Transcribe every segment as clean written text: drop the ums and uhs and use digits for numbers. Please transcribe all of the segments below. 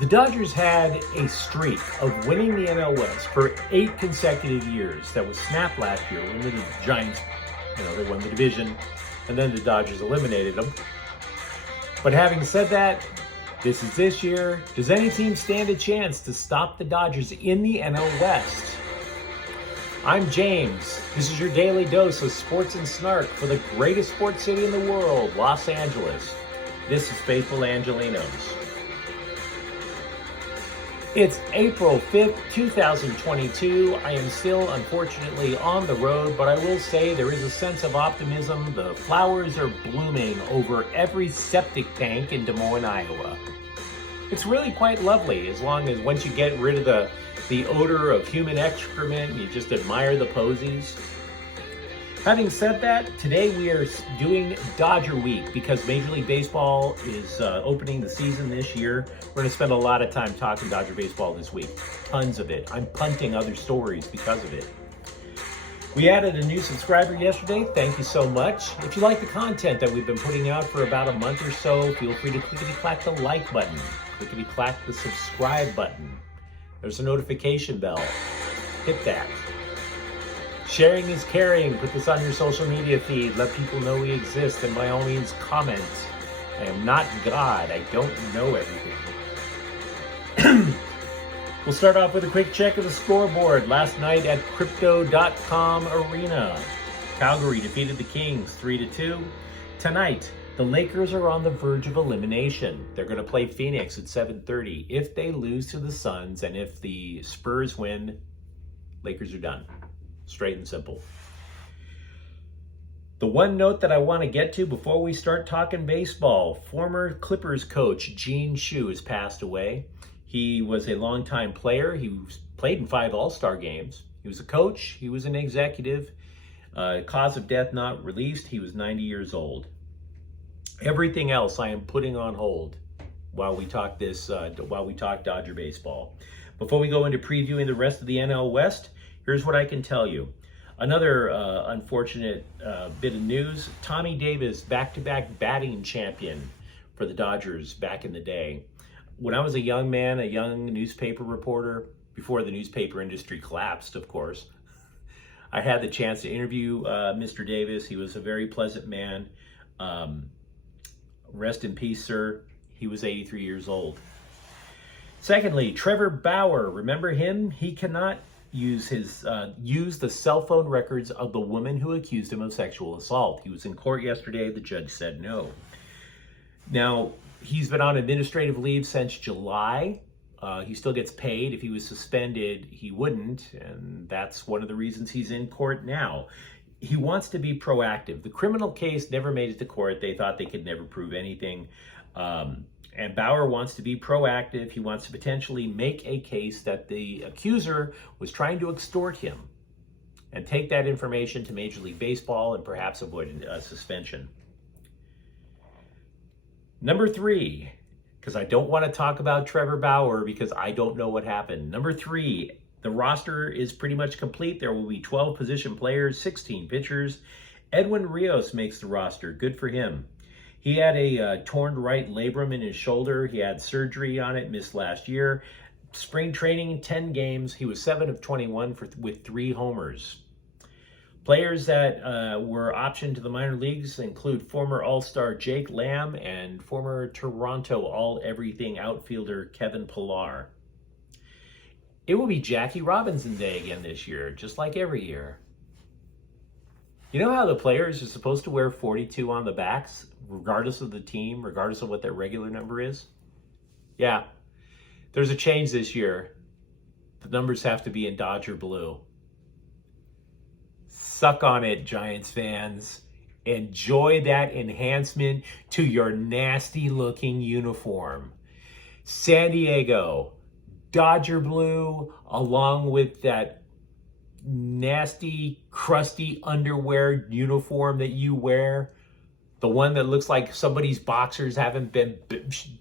The Dodgers had a streak of winning the NL West for 8 consecutive years that was snapped last year when the Giants, they won the division, and then the Dodgers eliminated them. But having said that, this is this year. Does any team stand a chance to stop the Dodgers in the NL West? I'm James. This is your daily dose of sports and snark for the greatest sports city in the world, Los Angeles. This is Faithful Angelenos. It's April 5th, 2022. I am still, unfortunately, on the road, but I will say there is a sense of optimism. The flowers are blooming over every septic tank in Des Moines, Iowa. It's really quite lovely, as long as once you get rid of the odor of human excrement, you just admire the posies. Having said that, today we are doing Dodger Week because Major League Baseball is opening the season this year. We're going to spend a lot of time talking Dodger baseball this week. Tons of it. I'm punting other stories because of it. We added a new subscriber yesterday. Thank you so much. If you like the content that we've been putting out for about a month or so, feel free to clickety-clack the like button. Clickety-clack the subscribe button. There's a notification bell. Hit that. Sharing is caring. Put this on your social media feed. Let people know we exist. And by all means, comment. I am not God. I don't know everything. We'll start off with a quick check of the scoreboard. Last night at Crypto.com Arena, Calgary defeated the Kings 3-2. Tonight, the Lakers are on the verge of elimination. They're going to play Phoenix at 7:30. If they lose to the Suns and if the Spurs win, Lakers are done. Straight and simple. The one note that I want to get to before we start talking baseball, former Clippers coach Gene Shue has passed away. He was a longtime player. He played in 5 All-Star games. He was a coach. He was an executive. Cause of death not released. He was 90 years old. Everything else I am putting on hold while we talk Dodger baseball. Before we go into previewing the rest of the NL West, here's what I can tell you. Another unfortunate bit of news. Tommy Davis, back-to-back batting champion for the Dodgers back in the day. When I was a young man, a young newspaper reporter, before the newspaper industry collapsed, of course, I had the chance to interview Mr. Davis. He was a very pleasant man. Rest in peace, sir. He was 83 years old. Secondly, Trevor Bauer, remember him? He cannot use the cell phone records of the woman who accused him of sexual assault. He was in court yesterday. The judge said no. Now, he's been on administrative leave since July. He still gets paid. If he was suspended, he wouldn't, and that's one of the reasons he's in court now. He wants to be proactive. The criminal case never made it to court. They thought they could never prove anything. And Bauer wants to be proactive. He wants to potentially make a case that the accuser was trying to extort him and take that information to Major League Baseball and perhaps avoid a suspension. Number 3, because I don't want to talk about Trevor Bauer because I don't know what happened. Number 3, the roster is pretty much complete. There will be 12 position players, 16 pitchers. Edwin Rios makes the roster. Good for him. He had a torn right labrum in his shoulder. He had surgery on it, missed last year. Spring training, 10 games. He was 7 of 21 with 3 homers. Players that were optioned to the minor leagues include former All-Star Jake Lamb and former Toronto All-Everything outfielder Kevin Pillar. It will be Jackie Robinson Day again this year, just like every year. You know how the players are supposed to wear 42 on the backs, regardless of the team, regardless of what their regular number is? Yeah, there's a change this year. The numbers have to be in Dodger blue. Suck on it, Giants fans. Enjoy that enhancement to your nasty-looking uniform. San Diego, Dodger blue, along with that nasty, crusty underwear uniform that you wear. The one that looks like somebody's boxers haven't been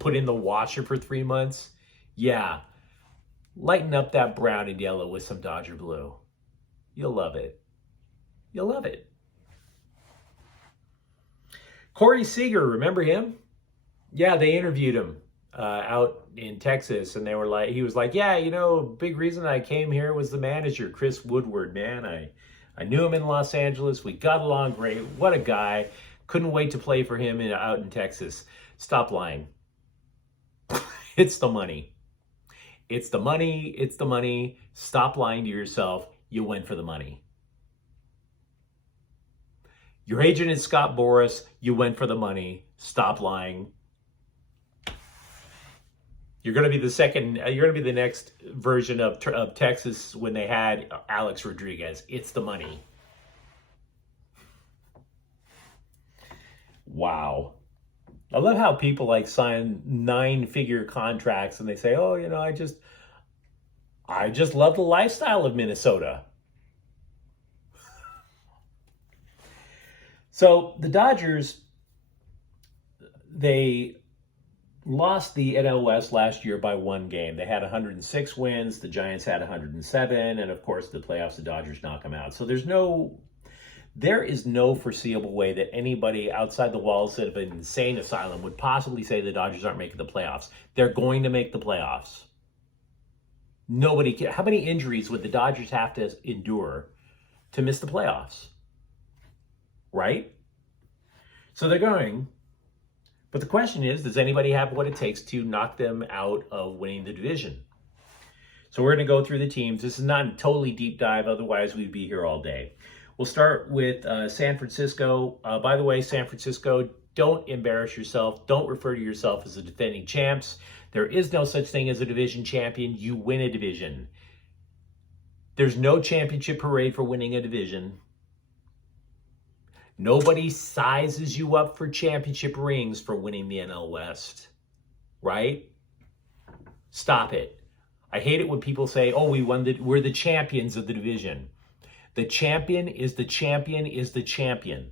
put in the washer for 3 months. Yeah, lighten up that brown and yellow with some Dodger blue. You'll love it. You'll love it. Corey Seager, remember him? Yeah, they interviewed him. out in Texas, and he was like, yeah, big reason I came here was the manager, Chris Woodward, man. I knew him in Los Angeles. We got along great. What a guy. Couldn't wait to play for him out in Texas. Stop lying. It's the money. It's the money. It's the money. Stop lying to yourself. You went for the money. Your agent is Scott Boras. You went for the money. Stop lying. You're going to be the next version of Texas when they had Alex Rodriguez. It's the money. Wow. I love how people sign 9-figure contracts and they say, oh, I just love the lifestyle of Minnesota. So the Dodgers, they lost the NL West last year by 1 game. They had 106 wins. The Giants had 107. And of course, the playoffs, the Dodgers knock them out. So there is no foreseeable way that anybody outside the walls of an insane asylum would possibly say the Dodgers aren't making the playoffs. They're going to make the playoffs. Nobody can. How many injuries would the Dodgers have to endure to miss the playoffs? Right? So they're going. But the question is, does anybody have what it takes to knock them out of winning the division? So we're going to go through the teams. This is not a totally deep dive. Otherwise, we'd be here all day. We'll start with San Francisco. By the way, San Francisco, don't embarrass yourself. Don't refer to yourself as the defending champs. There is no such thing as a division champion. You win a division. There's no championship parade for winning a division. Nobody sizes you up for championship rings for winning the NL West. Right? Stop it. I hate it when people say, oh, we're the champions of the division. The champion is the champion is the champion.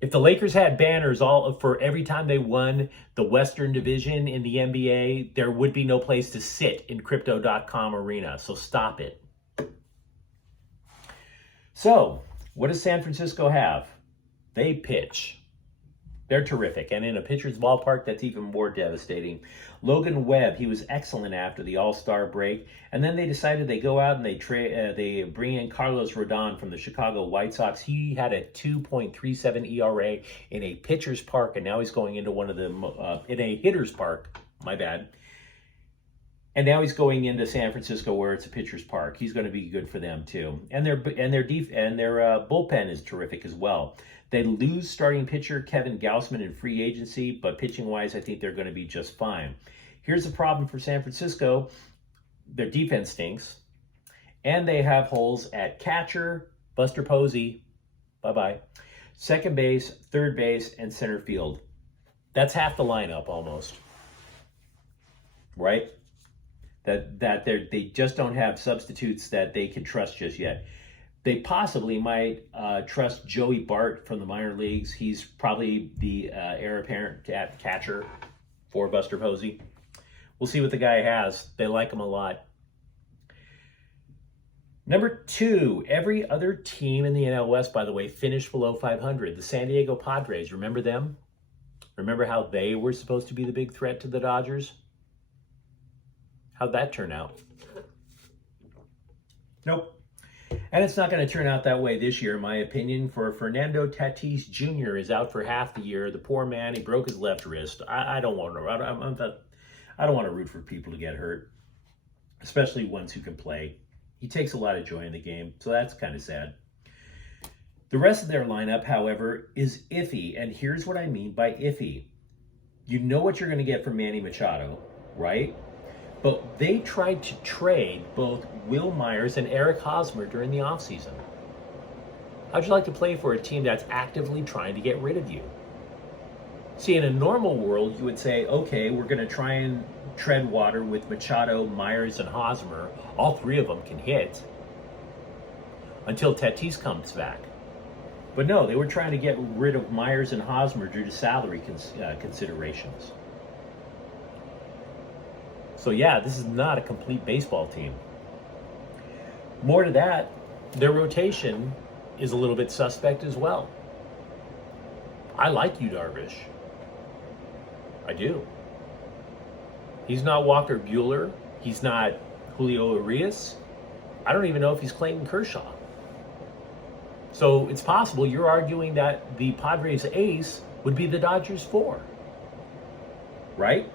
If the Lakers had banners for every time they won the Western Division in the NBA, there would be no place to sit in Crypto.com arena. So stop it. So, what does San Francisco have? They pitch. They're terrific. And in a pitcher's ballpark, that's even more devastating. Logan Webb, he was excellent after the All-Star break. And then they decided they go out and they bring in Carlos Rodon from the Chicago White Sox. He had a 2.37 ERA in a pitcher's park, and now he's going into in a hitter's park. My bad. And now he's going into San Francisco where it's a pitcher's park. He's going to be good for them too. And their bullpen is terrific as well. They lose starting pitcher Kevin Gausman in free agency, but pitching-wise, I think they're going to be just fine. Here's the problem for San Francisco. Their defense stinks, and they have holes at catcher, Buster Posey, bye-bye, second base, third base, and center field. That's half the lineup almost, right? They just don't have substitutes that they can trust just yet. They possibly might trust Joey Bart from the minor leagues. He's probably the heir apparent catcher for Buster Posey. We'll see what the guy has. They like him a lot. Number 2, every other team in the NL West, by the way, finished below 500. The San Diego Padres, remember them? Remember how they were supposed to be the big threat to the Dodgers? How'd that turn out? Nope. And it's not going to turn out that way this year, in my opinion. For Fernando Tatis Jr. is out for half the year. The poor man, he broke his left wrist. I don't want to root for people to get hurt, especially ones who can play. He takes a lot of joy in the game, so that's kind of sad. The rest of their lineup, however, is iffy, and here's what I mean by iffy. You know what you're going to get from Manny Machado, right? But they tried to trade both Will Myers and Eric Hosmer during the offseason. How'd you like to play for a team that's actively trying to get rid of you? See, in a normal world, you would say, okay, we're going to try and tread water with Machado, Myers, and Hosmer. All 3 of them can hit until Tatis comes back. But no, they were trying to get rid of Myers and Hosmer due to salary considerations. So yeah, this is not a complete baseball team. More to that, their rotation is a little bit suspect as well. I like Yu Darvish. I do. He's not Walker Buehler. He's not Julio Urias. I don't even know if he's Clayton Kershaw. So it's possible you're arguing that the Padres ace would be the Dodgers 4. Right?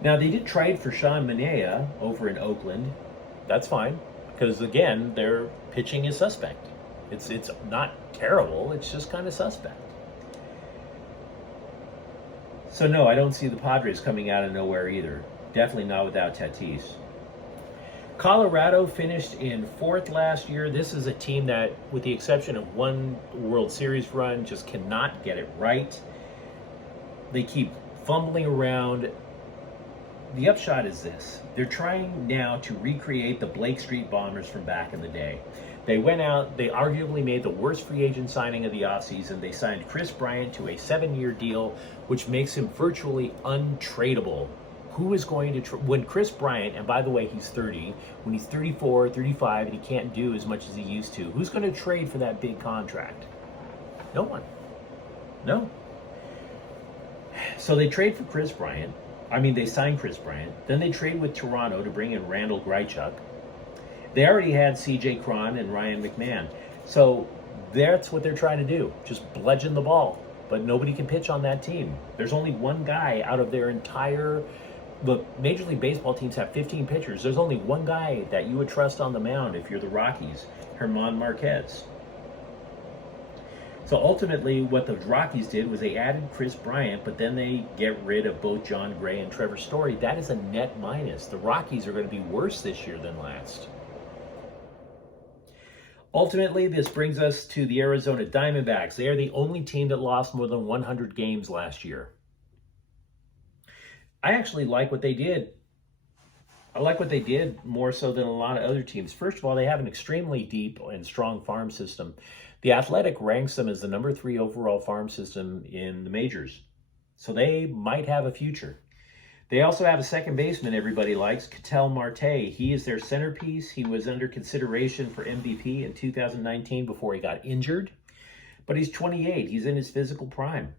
Now, they did trade for Sean Manaea over in Oakland. That's fine. Because, again, their pitching is suspect. It's not terrible. It's just kind of suspect. So, no, I don't see the Padres coming out of nowhere either. Definitely not without Tatis. Colorado finished in 4th last year. This is a team that, with the exception of one World Series run, just cannot get it right. They keep fumbling around. The upshot is this. They're trying now to recreate the Blake Street Bombers from back in the day. They went out, they arguably made the worst free agent signing of the offseason. They signed Chris Bryant to a 7-year deal, which makes him virtually untradeable. Who is going to, when Chris Bryant, and by the way, he's 30, when he's 34, 35, and he can't do as much as he used to, who's going to trade for that big contract? No one. No. So they trade for Chris Bryant. They signed Chris Bryant. Then they trade with Toronto to bring in Randall Grichuk. They already had C.J. Cron and Ryan McMahon. So that's what they're trying to do. Just bludgeon the ball. But nobody can pitch on that team. There's only one guy out of their entire... Look, Major League Baseball teams have 15 pitchers. There's only one guy that you would trust on the mound if you're the Rockies, Germán Marquez. So ultimately, what the Rockies did was they added Chris Bryant, but then they get rid of both John Gray and Trevor Story. That is a net minus. The Rockies are going to be worse this year than last. Ultimately, this brings us to the Arizona Diamondbacks. They are the only team that lost more than 100 games last year. I actually like what they did. I like what they did more so than a lot of other teams. First of all, they have an extremely deep and strong farm system. The Athletic ranks them as the number 3 overall farm system in the majors. So they might have a future. They also have a second baseman everybody likes, Ketel Marte. He is their centerpiece. He was under consideration for MVP in 2019 before he got injured. But he's 28. He's in his physical prime.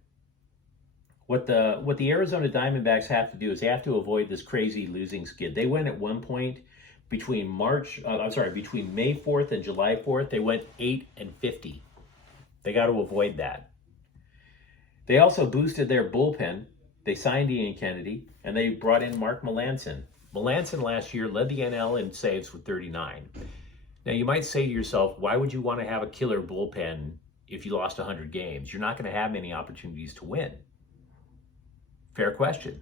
What the Arizona Diamondbacks have to do is they have to avoid this crazy losing skid. They went at one point between between May 4th and July 4th, they went 8-50. They got to avoid that. They also boosted their bullpen. They signed Ian Kennedy, and they brought in Mark Melancon. Melancon last year led the NL in saves with 39. Now, you might say to yourself, why would you want to have a killer bullpen if you lost 100 games? You're not going to have many opportunities to win. Fair question.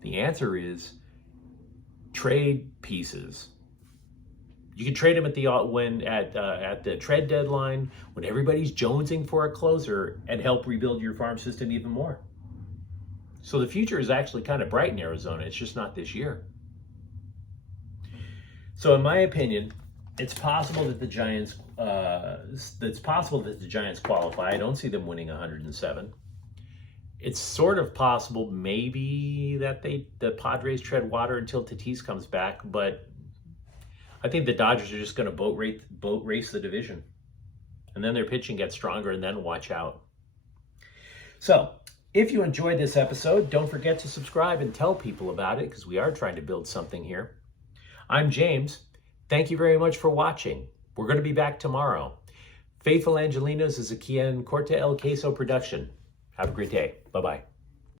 The answer is trade pieces. You can trade them at the trade deadline when everybody's jonesing for a closer and help rebuild your farm system even more. So the future is actually kind of bright in Arizona. It's just not this year. So in my opinion, it's possible that the Giants qualify. I don't see them winning 107. It's sort of possible maybe that the Padres tread water until Tatis comes back, but I think the Dodgers are just going to boat race the division. And then their pitching gets stronger, and then watch out. So, if you enjoyed this episode, don't forget to subscribe and tell people about it, because we are trying to build something here. I'm James. Thank you very much for watching. We're going to be back tomorrow. Faithful Angelenos is a Quien Corte El Queso production. Have a great day. Bye-bye.